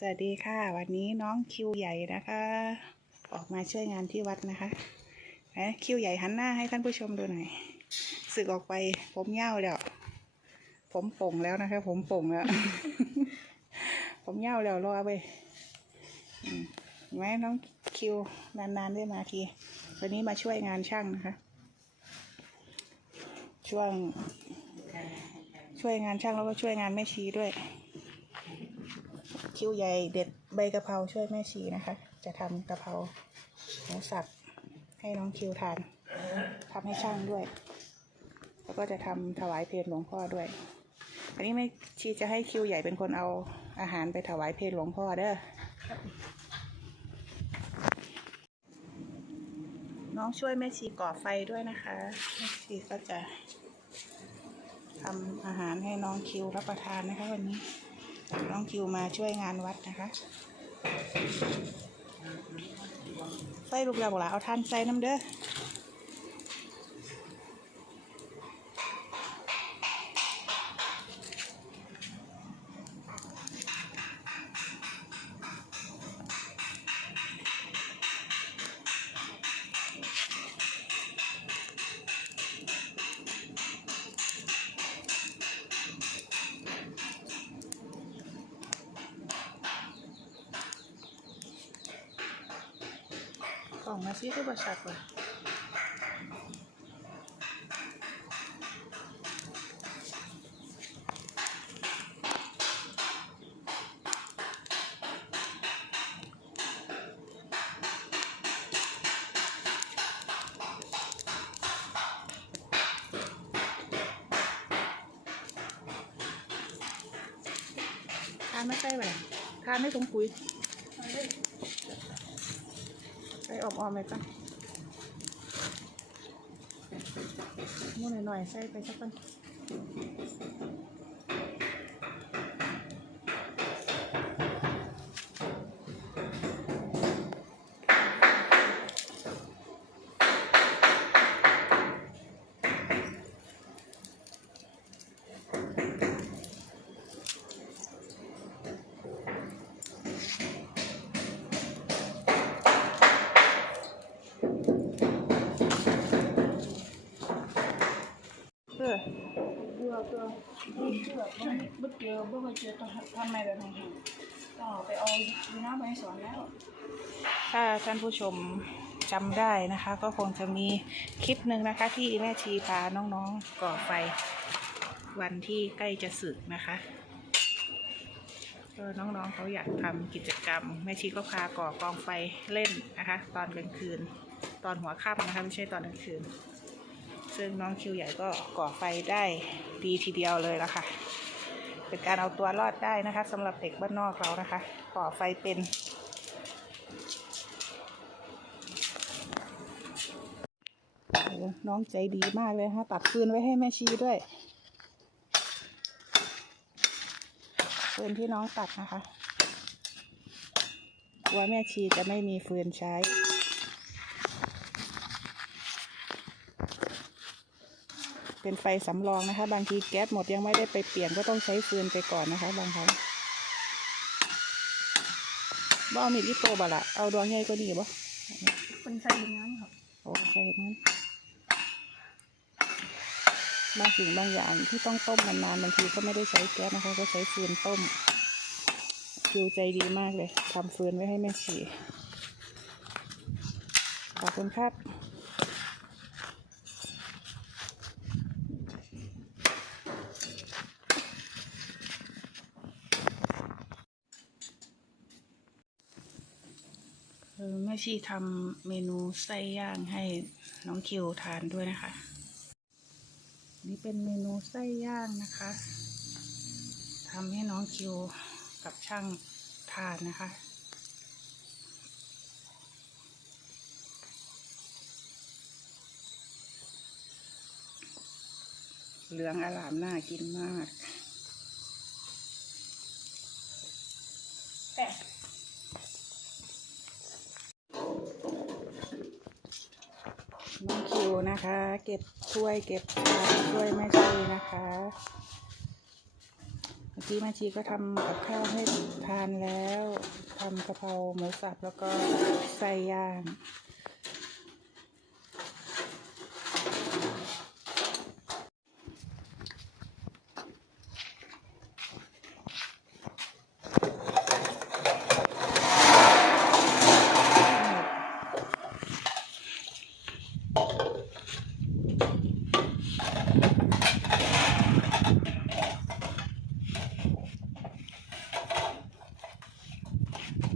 สวัสดีค่ะ วันนี้น้องคิวใหญ่นะคะ ออกมาช่วยงานที่วัดนะคะเอ๊ะคิวใหญ่หันหน้าให้ท่านผู้ชมดูหน่อยสึกออกไปผมเย้าแล้วผมโป่งแล้วนะคะ ผมโป่งแล้ว ผมเย้าแล้วรอไปอืมเห็นไหมน้องคิวนานๆได้มาทีวันนี้มาช่วยงานช่างนะคะ ช่วงช่วยงานช่างแล้วก็ช่วยงานแม่ชีด้วย คิวใหญ่เด็ดใบกะเพราช่วยแม่ชีนะคะ จะทำกะเพราหมูสับให้น้องคิวทานทำให้ช่างด้วย แล้วก็จะทำถวายเพลหลวงพ่อด้วยอันนี้แม่ชีจะให้คิวใหญ่เป็นคนเอาอาหารไปถวายเพลหลวงพ่อเด้อน้องช่วยแม่ชีก่อไฟด้วยนะคะแม่ชีก็จะทำอาหารให้น้องคิวรับประทานนะคะวันนี้ น้องคิวมาช่วยงานวัดนะคะใส่ลูกเราบอกลาเอาท่านใส่น้ำเด้อ กล่องมาซิคือบริษัทว่ะทานไม่ใช่ไหมทานไม่ถุงปุ๋ย ไป ออมออมไปก่อนมูหน่อยๆใส่ไปสักก่อน เบื่อเบื่อเบื่อเบื่อบึดเจอเบื่อเจอต้องทำไมแบบนี้ต้องไปเอาดูน้าไปสอนแล้ว ถ้าท่านผู้ชมจำได้นะคะ ก็คงจะมีคลิปหนึ่งนะคะ ที่แม่ชีพาน้องๆก่อไฟ วันที่ใกล้จะสึกนะคะก็น้องๆเขาอยากทำกิจกรรม แม่ชีก็พาก่อกองไฟเล่นนะคะ ตอนกลางคืน ตอนหัวค่ำนะคะ ไม่ใช่ตอนกลางคืน ซึ่งน้องคิวใหญ่ก็ก่อไฟได้ดีทีเดียวเลยละค่ะ เป็นการเอาตัวรอดได้นะคะสำหรับเด็กบ้านนอกเรานะคะ ก่อไฟเป็นน้องใจดีมากเลยฮะตัดฟืนไว้ให้แม่ชีด้วยฟืนที่น้องตัดนะคะกลัวแม่ชีจะไม่มีฟืนใช้ เป็นไฟสำรองนะคะ บางทีแก๊สหมดยังไม่ได้ไปเปลี่ยนก็ต้องใช้ฟืนไปก่อนนะคะ บางครั้งบ่เอามีดอิโต้บ่ละเอาดวงใหญ่ก็ดีบ่คนใส่เป็นงั้นครับโอ้ใช่นั้นบางสิ่งบางอย่างที่ต้องต้มนานๆบางทีก็ไม่ได้ใช้แก๊สนะคะ ก็ใช้ฟืนต้มคิวใจดีมากเลยทำฟืนไว้ให้แม่ชีขอบคุณครับ เออแม่ชีทำเมนูไส้ย่างให้น้องคิวทานด้วยนะคะ นี่เป็นเมนูไส้ย่างนะคะทำให้น้องคิวกับช่างทานนะคะเหลืองอลามน่ากินมากแต่ น้องคิวนะคะ เก็บช่วยเก็บชามช่วยแม่ชีนะคะ เมื่อกี้แม่ชีก็ทำกับข้าวให้ทานแล้วทำกะเพราหมูสับแล้วก็ใส่ย่าง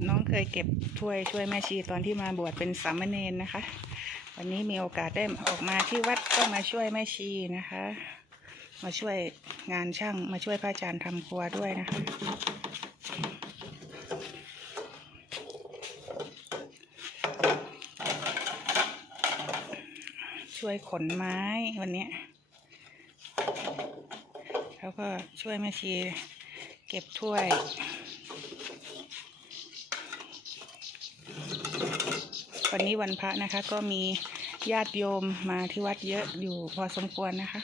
น้อง เคยเก็บถ้วยช่วยแม่ชีตอนที่มาบวชเป็นสามเณรนะคะ วันนี้มีโอกาสได้ออกมาที่วัดก็มาช่วยแม่ชีนะคะ มาช่วยงานช่างมาช่วยพระอาจารย์ทำครัวด้วยนะคะช่วยขนไม้วันนี้แล้วก็ช่วยแม่ชีเก็บถ้วย วันนี้วันพระนะคะ ก็มีญาติโยมมาที่วัดเยอะอยู่พอสมควรนะคะ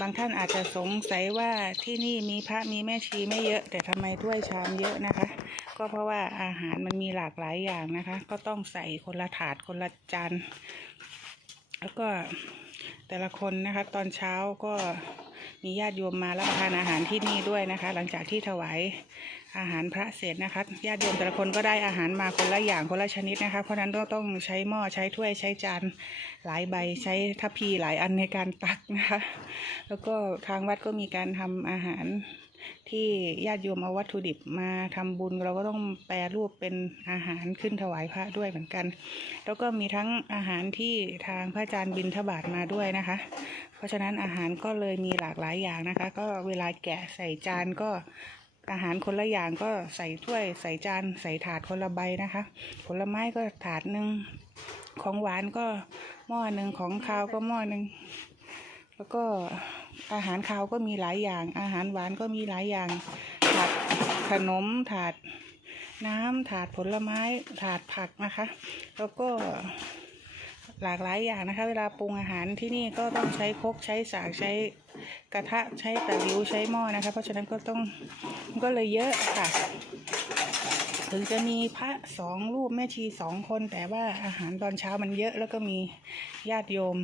บางท่านอาจจะสงสัยว่าที่นี่มีพระมีแม่ชีไม่เยอะ แต่ทำไมถ้วยชามเยอะนะคะ ก็เพราะว่าอาหารมันมีหลากหลายอย่างนะคะ ก็ต้องใส่คนละถาดคนละจานแล้วก็แต่ละคนนะคะ ตอนเช้าก็ มีญาติโยมมารับประทานอาหารที่นี่ด้วยนะคะ หลังจากที่ถวายอาหารพระเสร็จนะคะญาติโยมแต่ละคนก็ได้อาหารมาคนละอย่างคนละชนิดนะคะ เพราะฉะนั้นก็ต้องใช้หม้อใช้ถ้วยใช้จานหลายใบใช้ทัพพีหลายอันในการตักนะคะ แล้วก็ทางวัดก็มีการทำอาหาร ที่ญาติโยมเอาวัตถุดิบมาทำบุญ เราก็ต้องแปรรูปเป็นอาหารขึ้นถวายพระด้วยเหมือนกัน แล้วก็มีทั้งอาหารที่ทางพระอาจารย์บินทบาทมาด้วยนะคะ เพราะฉะนั้นอาหารก็เลยมีหลากหลายอย่างนะคะ ก็เวลาแกะใส่จานก็อาหารคนละอย่างก็ใส่ถ้วยใส่จานใส่ถาดคนละใบนะคะ ผลไม้ก็ถาดหนึ่งของหวานก็หม้อหนึ่งของคาวก็หม้อหนึ่งแล้วก็ อาหารคาวก็มีหลายอย่าง อาหารหวานก็มีหลายอย่าง ถาดขนมถาดน้ำถาดผลไม้ถาดผักนะคะ แล้วก็หลากหลายอย่างนะคะ เวลาปรุงอาหารที่นี่ก็ต้องใช้คกใช้สากใช้กระทะใช้ตะลิวใช้หม้อนะคะ เพราะฉะนั้นก็ต้องก็เลยเยอะค่ะ ถึงจะมีพระสองรูปแม่ชีสองคน แต่ว่าอาหารตอนเช้ามันเยอะ แล้วก็มีญาติโยม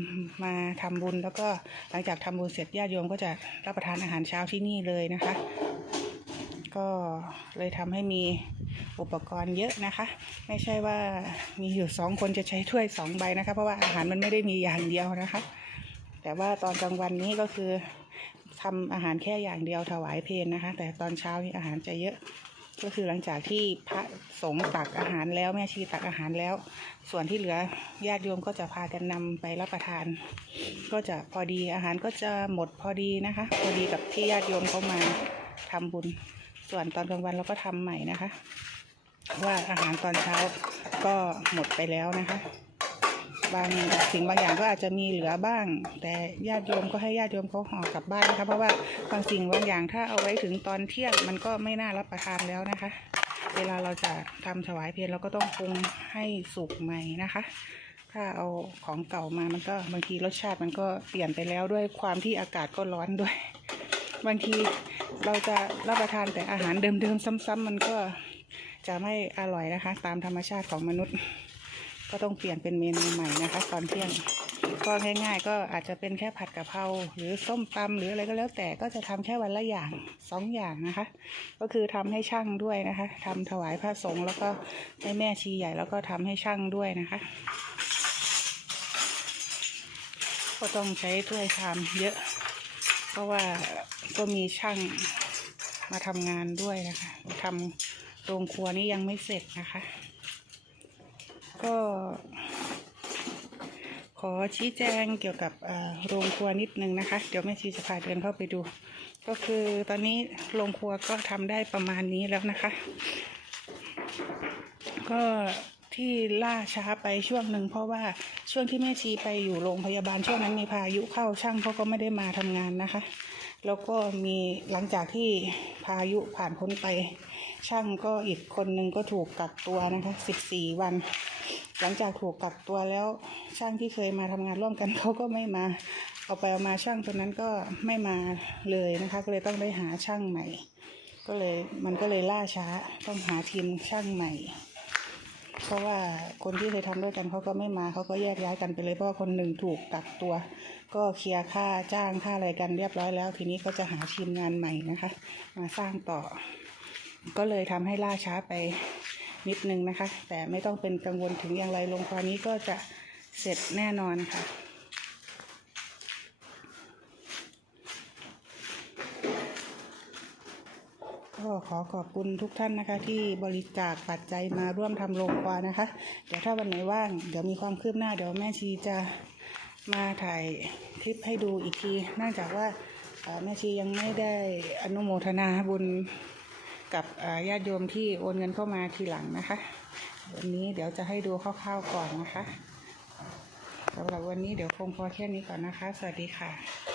มาทำบุญ แล้วก็หลังจากทำบุญเสร็จญาติโยมก็จะรับประทานอาหารเช้าที่นี่เลยนะคะ ก็เลยทำให้มีอุปกรณ์เยอะนะคะ ไม่ใช่ว่ามีอยู่สองคนจะใช้ถ้วยสองใบนะคะ เพราะว่าอาหารมันไม่ได้มีอย่างเดียวนะคะ แต่ว่าตอนกลางวันนี้ก็คือทำอาหารแค่อย่างเดียวถวายเพลนะคะ แต่ตอนเช้านี่อาหารจะเยอะ ก็คือหลังจากที่พระสงฆ์ตักอาหารแล้วแม่ชีตักอาหารแล้ว ส่วนที่เหลือญาติโยมก็จะพากันนำไปรับประทาน ก็จะพอดีอาหารก็จะหมดพอดีนะคะ พอดีกับที่ญาติโยมเขามาทำบุญ ส่วนตอนกลางวันเราก็ทำใหม่นะคะเพราะว่าอาหารตอนเช้าก็หมดไปแล้วนะคะ บางสิ่งบางอย่างก็อาจจะมีเหลือบ้าง แต่ญาติโยมก็ให้ญาติโยมเขาห่อกลับบ้านนะคะ เพราะว่าบางสิ่งบางอย่างถ้าเอาไว้ถึงตอนเที่ยงมันก็ไม่น่ารับประทานแล้วนะคะ เวลาเราจะทำถวายเพลเราก็ต้องปรุงให้สุกใหม่นะคะ ถ้าเอาของเก่ามามันก็บางทีรสชาติมันก็เปลี่ยนไปแล้วด้วยความที่อากาศก็ร้อนด้วย บางทีเราจะรับประทานแต่อาหารเดิมๆซ้ำๆมันก็จะไม่อร่อยนะคะ ตามธรรมชาติของมนุษย์ ก็ต้องเปลี่ยนเป็นเมนูใหม่นะคะ ตอนเที่ยงก็ง่าย ๆ ก็อาจจะเป็นแค่ผัดกะเพราหรือส้มตำหรืออะไรก็แล้วแต่ก็จะทำแค่วันละอย่างสองอย่างนะคะ ก็คือทำให้ช่างด้วยนะคะทำถวายพระสงฆ์แล้วก็ให้แม่ชีใหญ่แล้วก็ทำให้ช่างด้วยนะคะ ก็ต้องใช้ถ้วยชามเยอะ เพราะว่าก็มีช่างมาทำงานด้วยนะคะทำโรงครัวนี้ยังไม่เสร็จนะคะ ก็ ขอชี้แจงเกี่ยวกับโรงครัวนิดนึงนะคะ เดี๋ยวแม่ชีจะพาเดินเข้าไปดู ก็คือตอนนี้โรงครัวก็ทำได้ประมาณนี้แล้วนะคะ ก็ที่ล่าช้าไปช่วงหนึ่งเพราะว่าช่วงที่แม่ชีไปอยู่โรงพยาบาลช่วงนั้นมีพายุเข้าช่างเขาก็ไม่ได้มาทำงานนะคะ แล้วก็มีหลังจากที่พายุผ่านพ้นไป ช่างก็อีกคนหนึ่งก็ถูกกักตัวนะคะ 14 วัน หลังจากถูกกักตัวแล้วช่างที่เคยมาทำงานร่วมกันเขาก็ไม่มา เอาไปเอามาช่างตัวนั้นก็ไม่มาเลยนะคะ ก็เลยต้องได้หาช่างใหม่ ก็เลยมันก็เลยล่าช้าต้องหาทีมช่างใหม่ เพราะว่าคนที่เคยทำด้วยกันเขาก็ไม่มาเขาก็แยกย้ายกันไปเลยเพราะว่าคนหนึ่งถูกกักตัว ก็เคลียร์ค่าจ้างค่าอะไรกันเรียบร้อยแล้ว ทีนี้ก็จะหาทีมงานใหม่นะคะ มาสร้างต่อ ก็เลยทำให้ล่าช้าไปนิดนึงนะคะ แต่ไม่ต้องเป็นกังวลถึงอย่างไรลงคราวนี้ก็จะเสร็จแน่นอนค่ะก็ขอขอบคุณทุกท่านนะคะ ที่บริจาคปัจจัยมาร่วมทำโรงควานะคะ เดี๋ยวถ้าวันไหนว่างเดี๋ยวมีความคืบหน้าเดี๋ยวแม่ชีจะมาถ่ายคลิปให้ดูอีกทีเนื่องจากว่าแม่ชียังไม่ได้อนุโมทนาบุญ กับญาติโยมที่โอนเงินเข้ามาทีหลังนะคะวันนี้เดี๋ยวจะให้ดูคร่าวๆก่อนนะคะสำหรับวันนี้เดี๋ยวคงพอแค่นี้ก่อนนะคะ สวัสดีค่ะ